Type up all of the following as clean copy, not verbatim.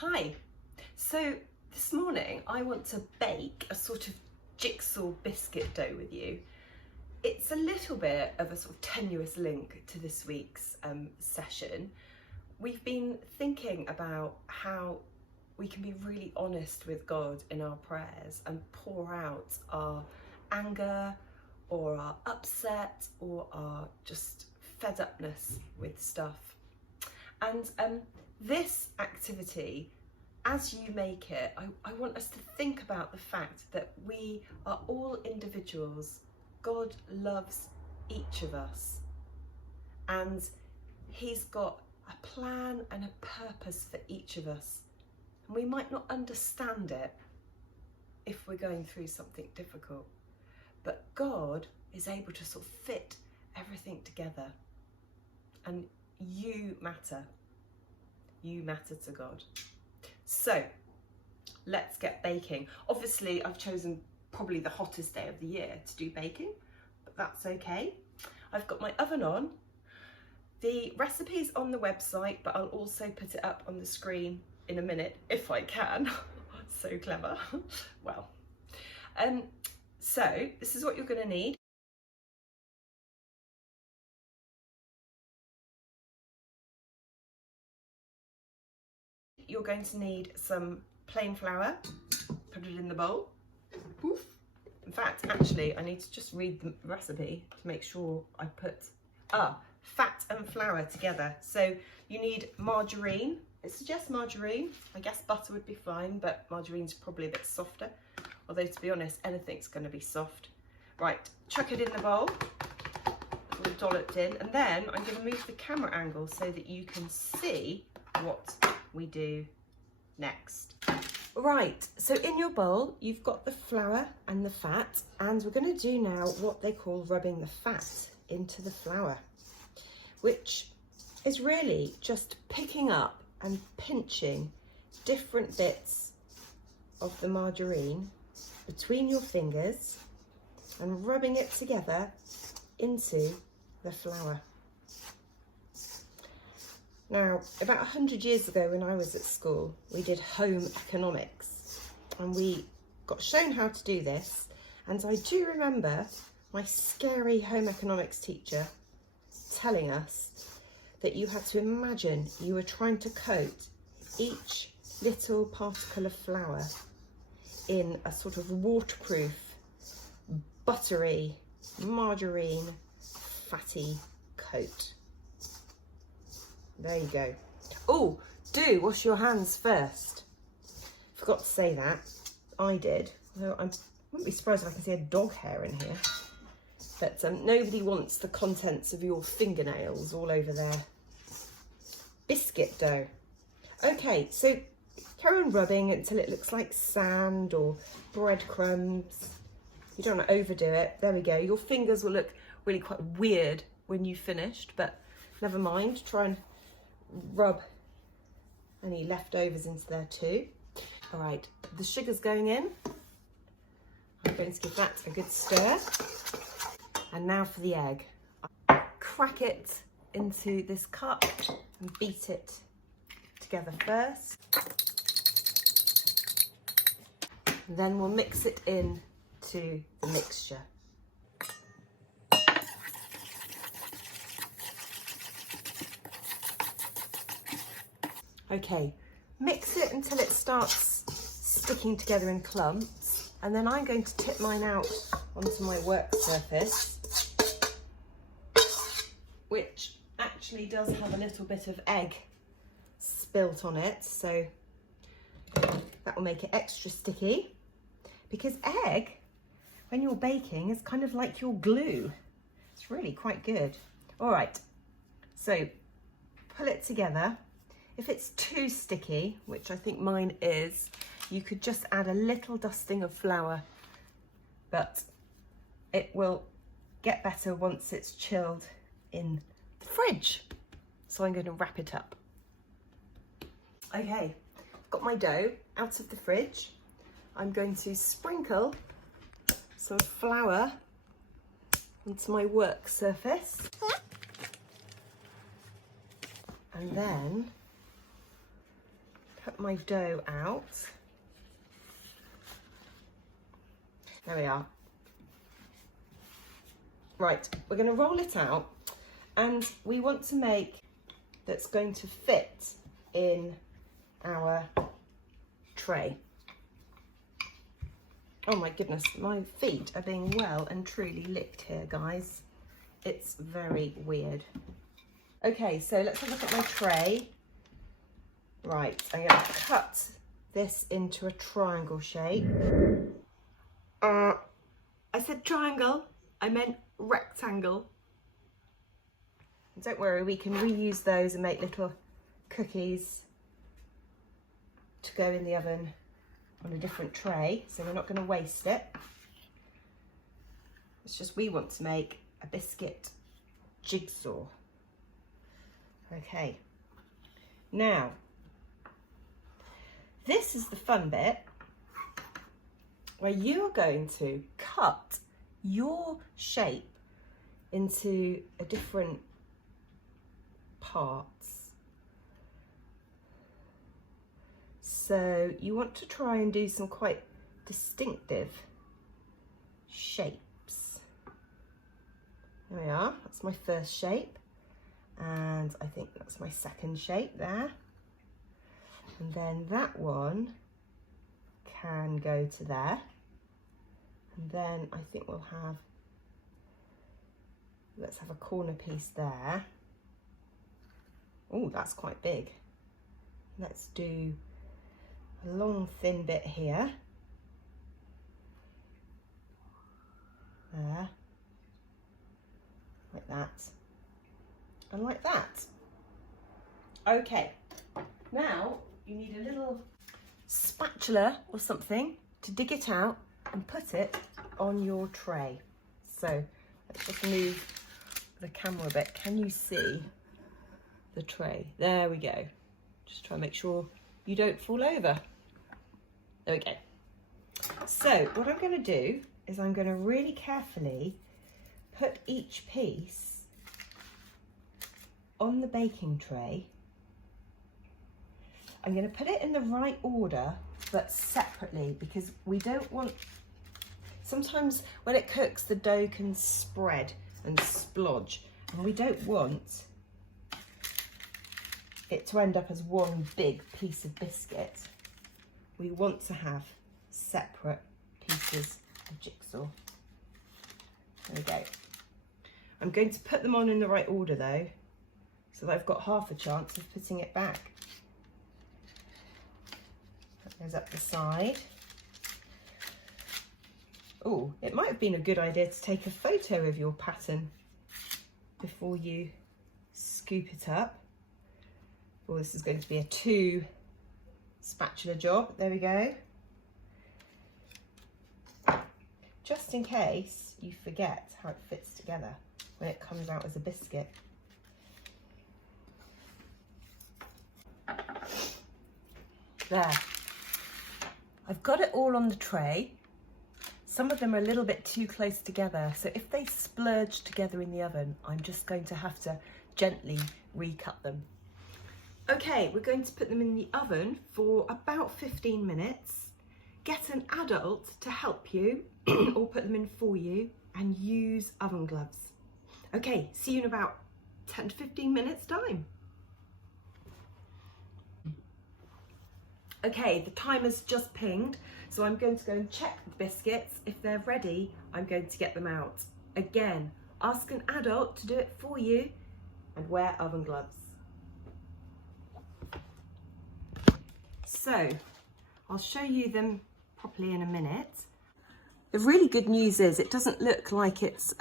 Hi, so this morning I want to bake a sort of jigsaw biscuit dough with you. It's a little bit of a sort of tenuous link to this week's session. We've been thinking about how we can be really honest with God in our prayers and pour out our anger or our upset or our just fed upness with stuff. And this activity, as you make it, I want us to think about the fact that we are all individuals. God loves each of us, and He's got a plan and a purpose for each of us. And we might not understand it if we're going through something difficult, but God is able to sort of fit everything together, and you matter. You matter to God. So let's get baking. Obviously, I've chosen probably the hottest day of the year to do baking, but that's okay. I've got my oven on. The recipe's on the website, but I'll also put it up on the screen in a minute if I can. So clever. Well, so this is what you're going to need. You're going to need some plain flour. Put it in the bowl. Poof. In fact, actually, I need to just read the recipe to make sure I put fat and flour together. So you need margarine. It suggests margarine. I guess butter would be fine, but margarine's probably a bit softer. Although, to be honest, anything's going to be soft. Right, chuck it in the bowl. All dolloped in. And then I'm going to move the camera angle so that you can see what we do next. Right, so in your bowl you've got the flour and the fat, and we're going to do now what they call rubbing the fat into the flour, which is really just picking up and pinching different bits of the margarine between your fingers and rubbing it together into the flour. Now, about 100 years ago when I was at school, we did home economics, and we got shown how to do this. And I do remember my scary home economics teacher telling us that you had to imagine you were trying to coat each little particle of flour in a sort of waterproof, buttery, margarine, fatty coat. There you go. Oh, do wash your hands first. Forgot to say that. I did. Although I wouldn't be surprised if I can see a dog hair in here. But nobody wants the contents of your fingernails all over their biscuit dough. Okay, so carry on rubbing until it looks like sand or breadcrumbs. You don't want to overdo it. There we go. Your fingers will look really quite weird when you've finished, but never mind. Try and rub any leftovers into there too. All right, the sugar's going in. I'm going to give that a good stir. And now for the egg. Crack it into this cup and beat it together first. And then we'll mix it in to the mixture. Okay, mix it until it starts sticking together in clumps, and then I'm going to tip mine out onto my work surface, which actually does have a little bit of egg spilt on it, so that will make it extra sticky, because egg, when you're baking, is kind of like your glue. It's really quite good. All right, so pull it together. If it's too sticky, which I think mine is, you could just add a little dusting of flour, but it will get better once it's chilled in the fridge. So I'm going to wrap it up. Okay, got my dough out of the fridge. I'm going to sprinkle some flour onto my work surface. And then put my dough out. There we are. Right, we're going to roll it out, and we want to make that's going to fit in our tray. Oh my goodness, my feet are being well and truly licked here, guys. It's very weird. Okay, so let's have a look at my tray. Right, I'm going to cut this into a triangle shape. I said triangle, I meant rectangle. Don't worry, we can reuse those and make little cookies to go in the oven on a different tray, so we're not going to waste it. It's just we want to make a biscuit jigsaw. Okay, now this is the fun bit where you're going to cut your shape into a different parts. So you want to try and do some quite distinctive shapes. There we are, that's my first shape, and I think that's my second shape there. And then that one can go to there. And then I think we'll have, let's have a corner piece there. Oh, that's quite big. Let's do a long thin bit here. There. Like that. And like that. Okay. Now you need a little spatula or something to dig it out and put it on your tray. So let's just move the camera a bit. Can you see the tray? There we go. Just try and make sure you don't fall over. There we go. So what I'm going to do is I'm going to really carefully put each piece on the baking tray. I'm going to put it in the right order but separately, because we don't want, sometimes when it cooks the dough can spread and splodge, and we don't want it to end up as one big piece of biscuit. We want to have separate pieces of jigsaw. There we go. I'm going to put them on in the right order though, so that I've got half a chance of putting it back. That goes up the side. Oh, it might have been a good idea to take a photo of your pattern before you scoop it up. Oh, this is going to be a 2 spatula job. There we go. Just in case you forget how it fits together when it comes out as a biscuit. There. I've got it all on the tray. Some of them are a little bit too close together, so if they splurge together in the oven, I'm just going to have to gently recut them. Okay, we're going to put them in the oven for about 15 minutes. Get an adult to help you or put them in for you, and use oven gloves. Okay, see you in about 10 to 15 minutes time. Okay, the timer's just pinged, so I'm going to go and check the biscuits. If they're ready, I'm going to get them out. Again, ask an adult to do it for you and wear oven gloves. So, I'll show you them properly in a minute. The really good news is it doesn't look like it's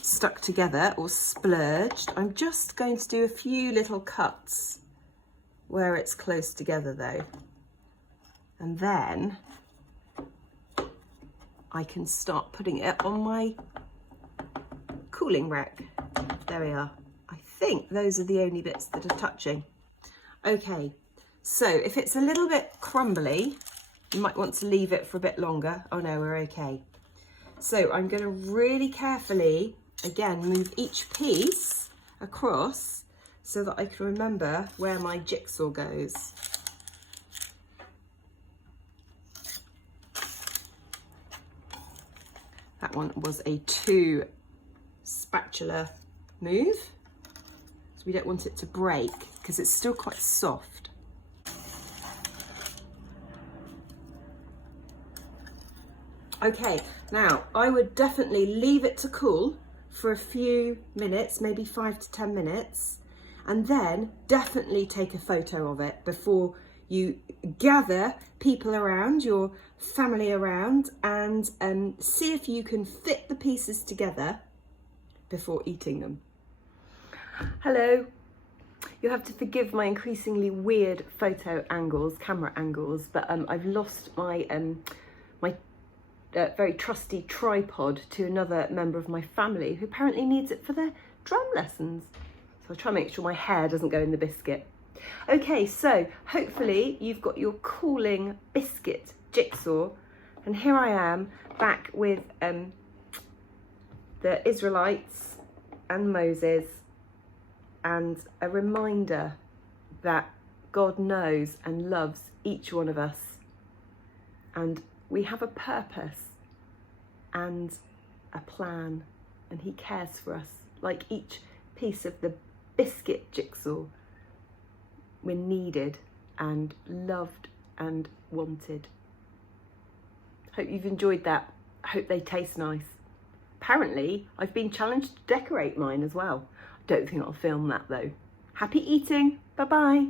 stuck together or splurged. I'm just going to do a few little cuts where it's close together though. And then I can start putting it on my cooling rack. There we are. I think those are the only bits that are touching. Okay, so if it's a little bit crumbly, you might want to leave it for a bit longer. Oh no, we're okay. So I'm going to really carefully, again, move each piece across so that I can remember where my jigsaw goes. That one was a 2 spatula move, so we don't want it to break because it's still quite soft. Okay, now I would definitely leave it to cool for a few minutes, maybe 5 to 10 minutes, and then definitely take a photo of it before you gather people around, your family around, and see if you can fit the pieces together before eating them. Hello. You'll have to forgive my increasingly weird photo angles, camera angles, but I've lost my very trusty tripod to another member of my family who apparently needs it for their drum lessons. So I'll try and make sure my hair doesn't go in the biscuit. Okay, so hopefully you've got your cooling biscuit jigsaw, and here I am back with the Israelites and Moses, and a reminder that God knows and loves each one of us, and we have a purpose and a plan, and he cares for us. Like each piece of the biscuit jigsaw, we're needed and loved and wanted. Hope you've enjoyed that. Hope they taste nice. Apparently, I've been challenged to decorate mine as well. Don't think I'll film that though. Happy eating. Bye-bye.